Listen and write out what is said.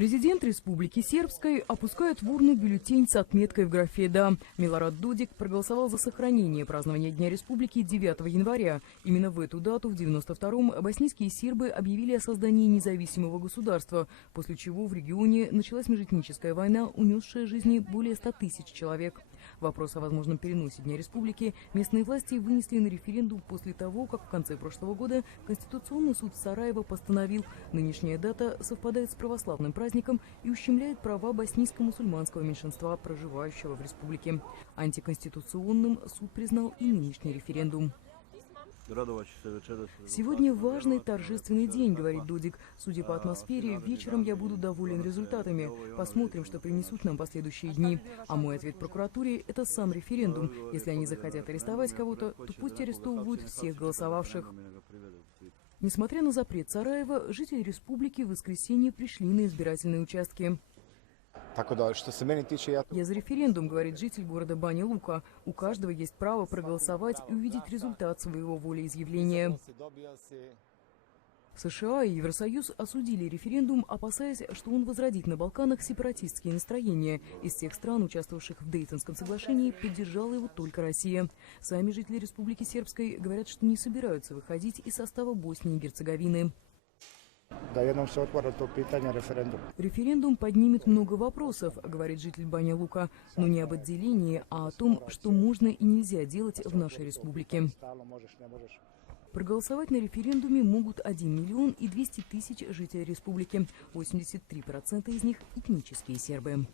Президент Республики Сербской опускает в урну бюллетень с отметкой в графе «Да». Милорад Додик проголосовал за сохранение празднования Дня Республики 9 января. Именно в эту дату, в 92-м, боснийские сербы объявили о создании независимого государства, после чего в регионе началась межэтническая война, унесшая жизни более 100 тысяч человек. Вопрос о возможном переносе Дня Республики местные власти вынесли на референдум после того, как в конце прошлого года Конституционный суд Сараева постановил, нынешняя дата совпадает с православным праздником и ущемляет права боснийско-мусульманского меньшинства, проживающего в республике. Антиконституционным суд признал и нынешний референдум. Сегодня важный торжественный день, говорит Додик. Судя по атмосфере, вечером я буду доволен результатами. Посмотрим, что принесут нам последующие дни. А мой ответ прокуратуре – это сам референдум. Если они захотят арестовать кого-то, то пусть арестовывают всех голосовавших. Несмотря на запрет Сараева, жители республики в воскресенье пришли на избирательные участки. Я за референдум, говорит житель города Бanja Luka. У каждого есть право проголосовать и увидеть результат своего волеизъявления. США и Евросоюз осудили референдум, опасаясь, что он возродит на Балканах сепаратистские настроения. Из всех стран, участвовавших в Дейтонском соглашении, поддержала его только Россия. Сами жители Республики Сербской говорят, что не собираются выходить из состава Боснии и Герцеговины. Референдум поднимет много вопросов, говорит житель Бanja Luka, но не об отделении, а о том, что можно и нельзя делать в нашей республике. Проголосовать на референдуме могут 1 200 000 жителей республики. 83% из них – этнические сербы.